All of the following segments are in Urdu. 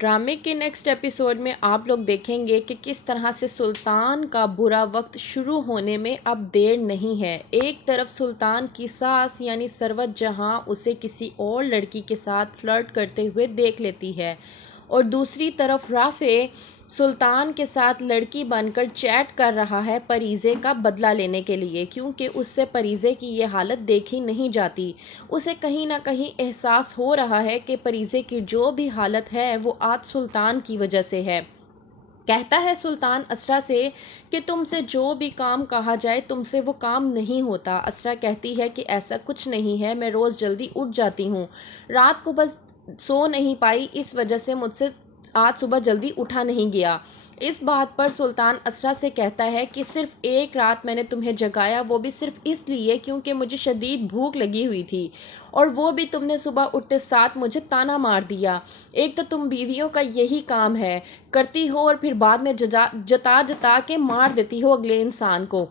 ڈرامے کے نیکسٹ ایپیسوڈ میں آپ لوگ دیکھیں گے کہ کس طرح سے سلطان کا برا وقت شروع ہونے میں اب دیر نہیں ہے۔ ایک طرف سلطان کی ساس یعنی سروت جہاں اسے کسی اور لڑکی کے ساتھ فلرٹ کرتے ہوئے دیکھ لیتی ہے اور دوسری طرف رافع سلطان کے ساتھ لڑکی بن کر چیٹ کر رہا ہے پریزے کا بدلہ لینے کے لیے، کیونکہ اس سے پریزے کی یہ حالت دیکھی نہیں جاتی۔ اسے کہیں نہ کہیں احساس ہو رہا ہے کہ پریزے کی جو بھی حالت ہے وہ آج سلطان کی وجہ سے ہے۔ کہتا ہے سلطان اسرا سے کہ تم سے جو بھی کام کہا جائے تم سے وہ کام نہیں ہوتا۔ اسرا کہتی ہے کہ ایسا کچھ نہیں ہے، میں روز جلدی اٹھ جاتی ہوں، رات کو بس سو نہیں پائی، اس وجہ سے مجھ سے آج صبح جلدی اٹھا نہیں گیا۔ اس بات پر سلطان اسرا سے کہتا ہے کہ صرف ایک رات میں نے تمہیں جگایا، وہ بھی صرف اس لیے کیونکہ مجھے شدید بھوک لگی ہوئی تھی، اور وہ بھی تم نے صبح اٹھتے ساتھ مجھے تانا مار دیا۔ ایک تو تم بیویوں کا یہی کام ہے، کرتی ہو اور پھر بعد میں جتا جتا کے مار دیتی ہو اگلے انسان کو۔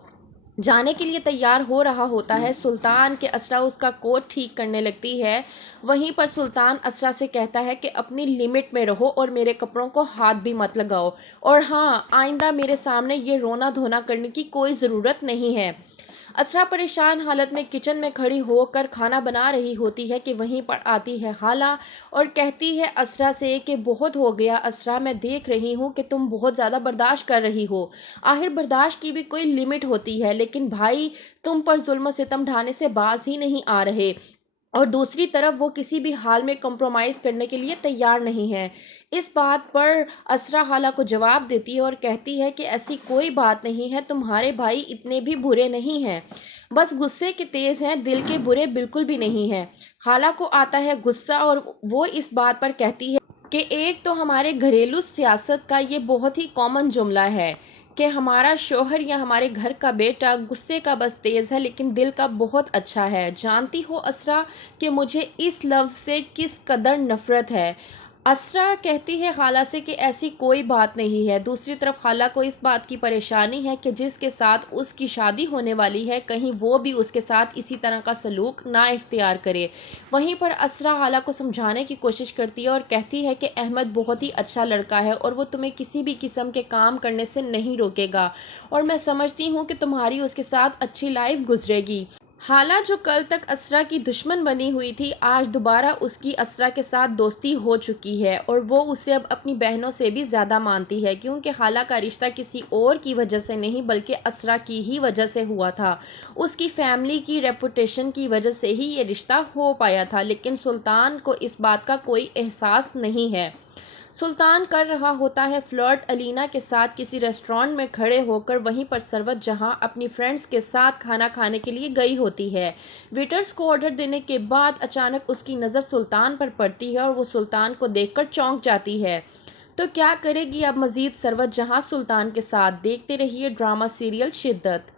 جانے کے لیے تیار ہو رہا ہوتا ہے سلطان کہ اسرا اس کا کوٹ ٹھیک کرنے لگتی ہے، وہیں پر سلطان اسرا سے کہتا ہے کہ اپنی لمٹ میں رہو اور میرے کپڑوں کو ہاتھ بھی مت لگاؤ، اور ہاں آئندہ میرے سامنے یہ رونا دھونا کرنے کی کوئی ضرورت نہیں ہے۔ اسرا پریشان حالت میں کچن میں کھڑی ہو کر کھانا بنا رہی ہوتی ہے کہ وہیں پر آتی ہے خالہ اور کہتی ہے اسرا سے کہ بہت ہو گیا اسرا، میں دیکھ رہی ہوں کہ تم بہت زیادہ برداشت کر رہی ہو، آخر برداشت کی بھی کوئی لمٹ ہوتی ہے، لیکن بھائی تم پر ظلم و ستم ڈھانے سے باز ہی نہیں آ رہے، اور دوسری طرف وہ کسی بھی حال میں کمپرومائز کرنے کے لیے تیار نہیں ہے۔ اس بات پر اسرا خالہ کو جواب دیتی ہے اور کہتی ہے کہ ایسی کوئی بات نہیں ہے، تمہارے بھائی اتنے بھی برے نہیں ہیں، بس غصے کے تیز ہیں، دل کے برے بالکل بھی نہیں ہیں۔ خالہ کو آتا ہے غصہ اور وہ اس بات پر کہتی ہے کہ ایک تو ہمارے گھریلو سیاست کا یہ بہت ہی کامن جملہ ہے کہ ہمارا شوہر یا ہمارے گھر کا بیٹا غصے کا بس تیز ہے لیکن دل کا بہت اچھا ہے۔ جانتی ہو اسرا کہ مجھے اس لفظ سے کس قدر نفرت ہے۔ اسرا کہتی ہے خالہ سے کہ ایسی کوئی بات نہیں ہے۔ دوسری طرف خالہ کو اس بات کی پریشانی ہے کہ جس کے ساتھ اس کی شادی ہونے والی ہے کہیں وہ بھی اس کے ساتھ اسی طرح کا سلوک نہ اختیار کرے۔ وہیں پر اسرا خالہ کو سمجھانے کی کوشش کرتی ہے اور کہتی ہے کہ احمد بہت ہی اچھا لڑکا ہے اور وہ تمہیں کسی بھی قسم کے کام کرنے سے نہیں روکے گا، اور میں سمجھتی ہوں کہ تمہاری اس کے ساتھ اچھی لائف گزرے گی۔ خالہ جو کل تک اسرا کی دشمن بنی ہوئی تھی آج دوبارہ اس کی اسرا کے ساتھ دوستی ہو چکی ہے، اور وہ اسے اب اپنی بہنوں سے بھی زیادہ مانتی ہے، کیونکہ خالہ کا رشتہ کسی اور کی وجہ سے نہیں بلکہ اسرا کی ہی وجہ سے ہوا تھا۔ اس کی فیملی کی ریپوٹیشن کی وجہ سے ہی یہ رشتہ ہو پایا تھا، لیکن سلطان کو اس بات کا کوئی احساس نہیں ہے۔ سلطان کر رہا ہوتا ہے فلرٹ علینا کے ساتھ کسی ریسٹورانٹ میں کھڑے ہو کر، وہیں پر سروت جہاں اپنی فرینڈز کے ساتھ کھانا کھانے کے لیے گئی ہوتی ہے۔ ویٹرز کو آرڈر دینے کے بعد اچانک اس کی نظر سلطان پر پڑتی ہے اور وہ سلطان کو دیکھ کر چونک جاتی ہے۔ تو کیا کرے گی اب مزید سروت جہاں سلطان کے ساتھ؟ دیکھتے رہیے ڈرامہ سیریل شدت۔